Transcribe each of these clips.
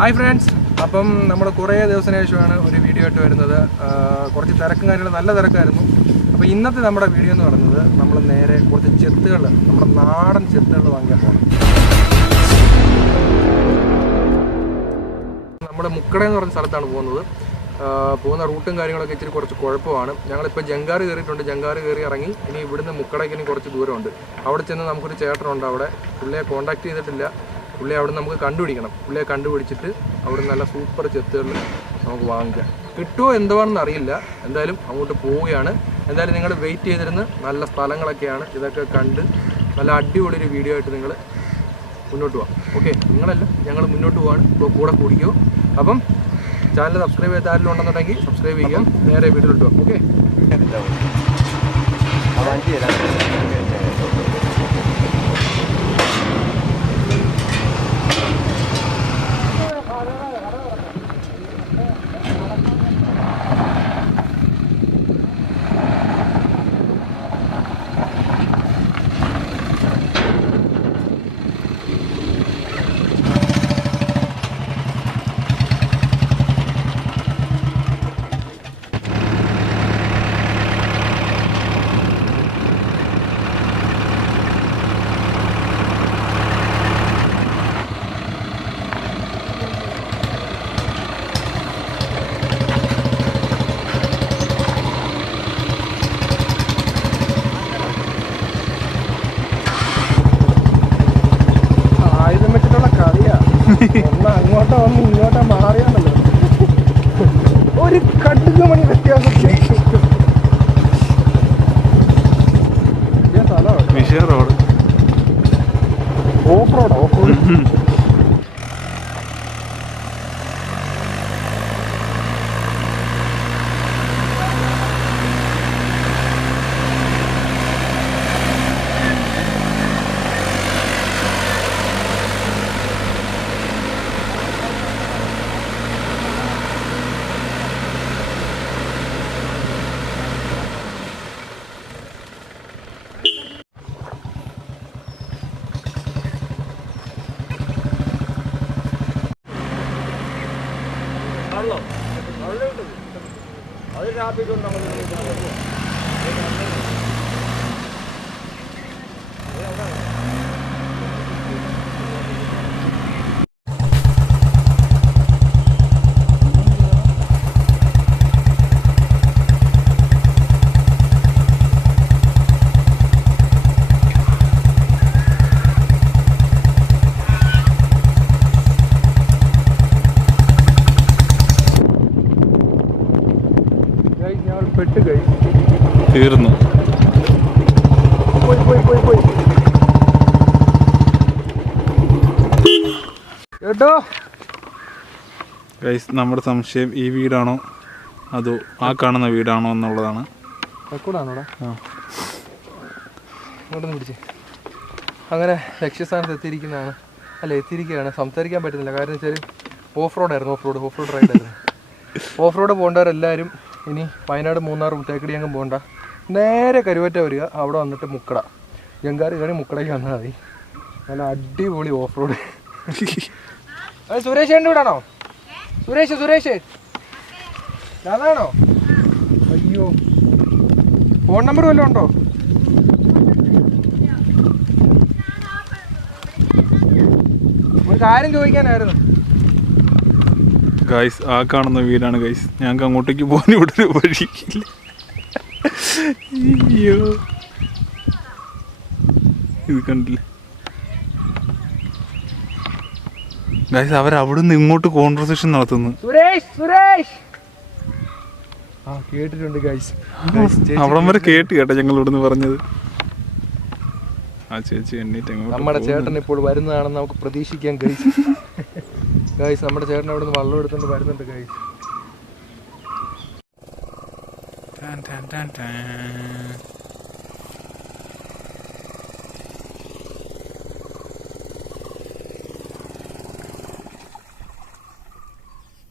Hi friends, അപ്പം നമ്മൾ കുറേ ദിവസത്തിന് ശേഷമാണ് ഒരു വീഡിയോ ആയിട്ട് വരുന്നത്. കുറച്ച് തിരക്കും കാര്യങ്ങളും നല്ല തിരക്കായിരുന്നു. അപ്പോൾ ഇന്നത്തെ നമ്മുടെ വീഡിയോ എന്ന് പറയുന്നത് നമ്മൾ നേരെ കുറച്ച് ചെത്തുകൾ, നമ്മുടെ നാടൻ ചെത്തുകൾ വാങ്ങിക്കാൻ പോകണം. നമ്മുടെ മുക്കട എന്ന് പറഞ്ഞ സ്ഥലത്താണ് പോകുന്നത്. പോകുന്ന റൂട്ടും കാര്യങ്ങളൊക്കെ ഇച്ചിരി കുറച്ച് കുഴപ്പമാണ്. ഞങ്ങളിപ്പോൾ ജങ്കാറ് കയറിയിട്ടുണ്ട്. ജങ്കാറ് കയറി ഇറങ്ങി ഇനി ഇവിടുന്ന് മുക്കടയ്ക്ക് ഇനി കുറച്ച് ദൂരമുണ്ട്. അവിടെ ചെന്ന് നമുക്കൊരു ചേട്ടനുണ്ട്. അവിടെ പുള്ളിയെ കോൺടാക്ട് ചെയ്തിട്ടില്ല. പുള്ളിയെ അവിടെ നമുക്ക് കണ്ടുപിടിക്കണം. പുള്ളിയെ കണ്ടുപിടിച്ചിട്ട് അവിടെ നല്ല സൂപ്പർ ചെത്തുകൾ നമുക്ക് വാങ്ങിക്കാം. കിട്ടുമോ എന്തുവാണെന്ന് അറിയില്ല. എന്തായാലും അങ്ങോട്ട് പോവുകയാണ്. എന്തായാലും നിങ്ങൾ വെയിറ്റ് ചെയ്തിരുന്ന് നല്ല സ്ഥലങ്ങളൊക്കെയാണ്. ഇതൊക്കെ കണ്ട് നല്ല അടിപൊളി ഒരു വീഡിയോ ആയിട്ട് നിങ്ങൾ മുന്നോട്ട് പോകാം. ഓക്കെ, നിങ്ങളല്ല, ഞങ്ങൾ മുന്നോട്ട് പോവാണ്. ഇപ്പോൾ കൂടെ കൂടിക്കോ. അപ്പം ചാനൽ സബ്സ്ക്രൈബ് ചെയ്ത ആരെങ്കിലും ഉണ്ടെന്നുണ്ടെങ്കിൽ സബ്സ്ക്രൈബ് ചെയ്യാം. നേരെ വീട്ടിലോട്ട് പോകാം. ഓക്കെ, അങ്ങോട്ടോ വന്ന് ഇങ്ങോട്ടോ മാറിയാണല്ലോ. ഒരു കടുക് മണി വ്യത്യാസം. റോഡ് ഓഫ് റോഡ് തീർന്നു. കേട്ടോ ഗൈസ്, നമ്മുടെ സംശയം ഈ വീടാണോ അതോ ആ കാണുന്ന വീടാണോ എന്നുള്ളതാണ്. പിടിച്ചേ. അങ്ങനെ ലക്ഷ്യസ്ഥാനത്ത് എത്തിയിരിക്കുന്നതാണ്. എത്തിയിരിക്കുകയാണ്. സംസാരിക്കാൻ പറ്റുന്നില്ല. കാരണം വെച്ചാൽ ഓഫ് റോഡായിരുന്നു. ഓഫ് റോഡ് റൈഡായിരുന്നു. ഓഫ് റോഡ് പോകേണ്ടവരെല്ലാവരും ഇനി വയനാട്, മൂന്നാർ, തേക്കടിയങ്ങും പോകണ്ട, നേരെ കരുവറ്റ വരിക. അവിടെ വന്നിട്ട് മുക്കട ജങ്കാറ് കയറി മുക്കടയ്ക്ക് വന്നാൽ മതി. നല്ല അടിപൊളി ഓഫ് റോഡ്. സുരേഷ് എൻ്റെ വീടാണോ? സുരേഷ് അതാണോ? അയ്യോ, ഫോൺ നമ്പർ വല്ലതും ഉണ്ടോ? ഒരു കാര്യം ചോദിക്കാനായിരുന്നു ഗൈസ്. ആ കാണുന്ന വീടാണ് ഗൈസ്. ഞങ്ങൾക്ക് അങ്ങോട്ടേക്ക് പോകാൻ ഇവിടെ ഒരു വഴിയില്ല. അയ്യോ, ഇത് കണ്ടില്ലേ ഗൈസ്? അവരവിടുന്ന് ഇങ്ങോട്ട് കോൺവെർസേഷൻ നടത്തുന്നു. സുരേഷ് കേട്ടിട്ടുണ്ട് ഗൈസ്. അവിടം വരെ കേട്ട് കേട്ടോ ഞങ്ങൾ ഇവിടുന്ന് പറഞ്ഞത്. ആ ചേച്ചി എണ്ണീറ്റ് നമ്മുടെ ചേട്ടൻ ഇപ്പോൾ വരുന്നതാണെന്ന് നമുക്ക് പ്രതീക്ഷിക്കാം ഗൈസ്. ഗൈസ്, നമ്മുടെ ചേട്ടൻ അവിടെ നിന്ന് വെള്ളം എടുത്തുകൊണ്ട് വരുന്നുണ്ട് ഗൈസ്.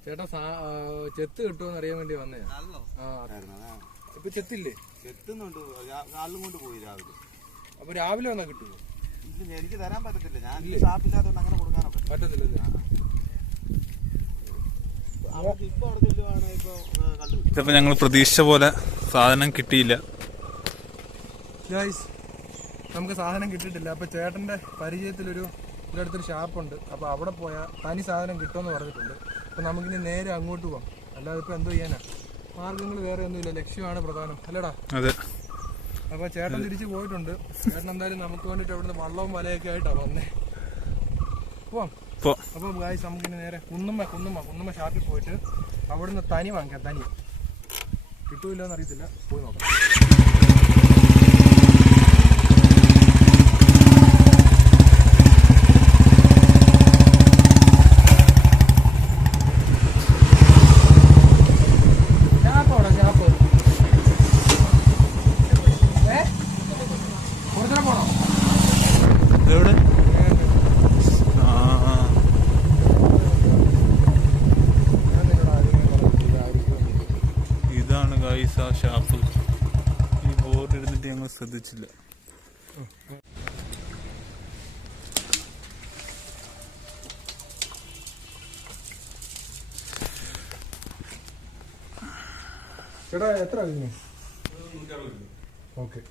ചേട്ടാ, ചെത്ത് കിട്ടുമോന്ന് അറിയാൻ വേണ്ടി വന്നേ. ഇപ്പൊ ചെത്തില്ലേ? ചെത്തുന്നുണ്ട്. പോയി രാവിലെ. അപ്പൊ രാവിലെ വന്നാ കിട്ടുമോ? എനിക്ക് തരാൻ പറ്റത്തില്ല. ഞാൻ ഷാപ്പില്ലാത്തതുകൊണ്ട് അങ്ങനെ കൊടുക്കാനോ പറ്റത്തില്ല. ഇതിപ്പോ ഞങ്ങൾ പ്രതീക്ഷിച്ച പോലെ സാധനം കിട്ടിയില്ല. ഗൈസ് നമുക്ക് സാധനം കിട്ടിയിട്ടില്ല. അപ്പോൾ ചേട്ടൻ്റെ പരിചയത്തിലൊരു ഇവിടെ അടുത്തൊരു ഷാപ്പുണ്ട്. അപ്പോൾ അവിടെ പോയാൽ തനി സാധനം കിട്ടുമെന്ന് പറഞ്ഞിട്ടുണ്ട്. അപ്പോൾ നമുക്കിനി നേരെ അങ്ങോട്ട് പോകാം. അല്ലാതെ ഇപ്പോൾ എന്തോ ചെയ്യാനാ, മാർഗ്ഗങ്ങൾ വേറെ ഒന്നുമില്ല, ലക്ഷ്യമാണ് പ്രധാനം അല്ലേടാ. അതെ. അപ്പോൾ ചേട്ടൻ തിരിച്ച് പോയിട്ടുണ്ട്. ചേട്ടൻ എന്തായാലും നമുക്ക് വേണ്ടിയിട്ട് അവിടുന്ന് വള്ളവും വലയൊക്കെ ആയിട്ടാണ് വന്നേ. പോവാം. അപ്പോൾ ഗൈസ് നമുക്കിനി നേരെ കുന്നുമ്മ ഷാപ്പിൽ പോയിട്ട് അവിടുന്ന് തനി വാങ്ങിക്കാം. തനി കിട്ടൂല്ലോ എന്നറിയത്തില്ല, പോയി നോക്കാം. ഇതാണ് ഗൈസ് ആ ഷാപ്പ്. ഈ ബോർഡ് ഇരുന്നിട്ട് ഞങ്ങൾ ശ്രദ്ധിച്ചില്ല. ചേട്ടാ എത്ര ആയിരുന്നു? ഓക്കെ,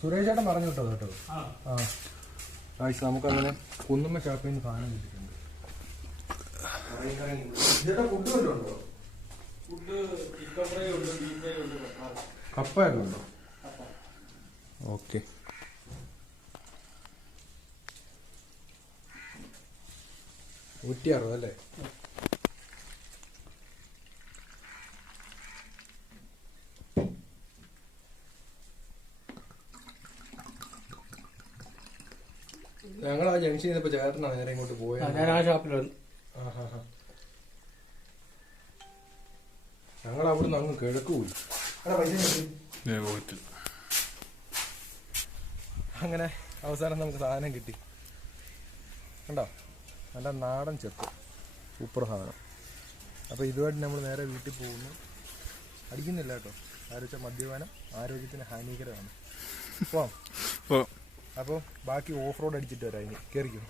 സുരേഷ് ചേട്ടൻ പറഞ്ഞു കേട്ടോ കേട്ടോ. ആ ആഴ്ച നമുക്കങ്ങനെ കുന്നുമ്മ ഷാപ്പിൽ നിന്ന് സാധനം കിട്ടിയിട്ടുണ്ട്. ചേട്ടാ ഫുഡ് വല്ലതും ഉണ്ടോ? കപ്പയൊക്കെ ഉണ്ടോ? ഓക്കെ. ഊറ്റിയാറോ അല്ലേ? ഞങ്ങൾ ആ ജംഗ്ഷനിൽ നിന്നപ്പോ ചേട്ടനാണ് നേരെ ഇങ്ങോട്ട് പോയത്. ഞാൻ ആ ഷാപ്പിലാണ്. ഞങ്ങൾ അവിടുന്ന് അങ്ങ് കിഴക്ക് പോയി. അങ്ങനെ അവസാനം നമുക്ക് സാധനം കിട്ടി. കണ്ടോ, നല്ല നാടൻ ചെത്ത്, സൂപ്പർ സാധനം. അപ്പോൾ ഇതുമായിട്ട് നമ്മൾ നേരെ വീട്ടിൽ പോകുന്നു. അടിക്കുന്നില്ല കേട്ടോ, ആരോഗ്യ മദ്യപാനം ആരോഗ്യത്തിന് ഹാനികരമാണ്. പോവാം. അപ്പോൾ ബാക്കി ഓഫ് റോഡ് അടിച്ചിട്ട് വരാം. ഇനി കയറിക്കും.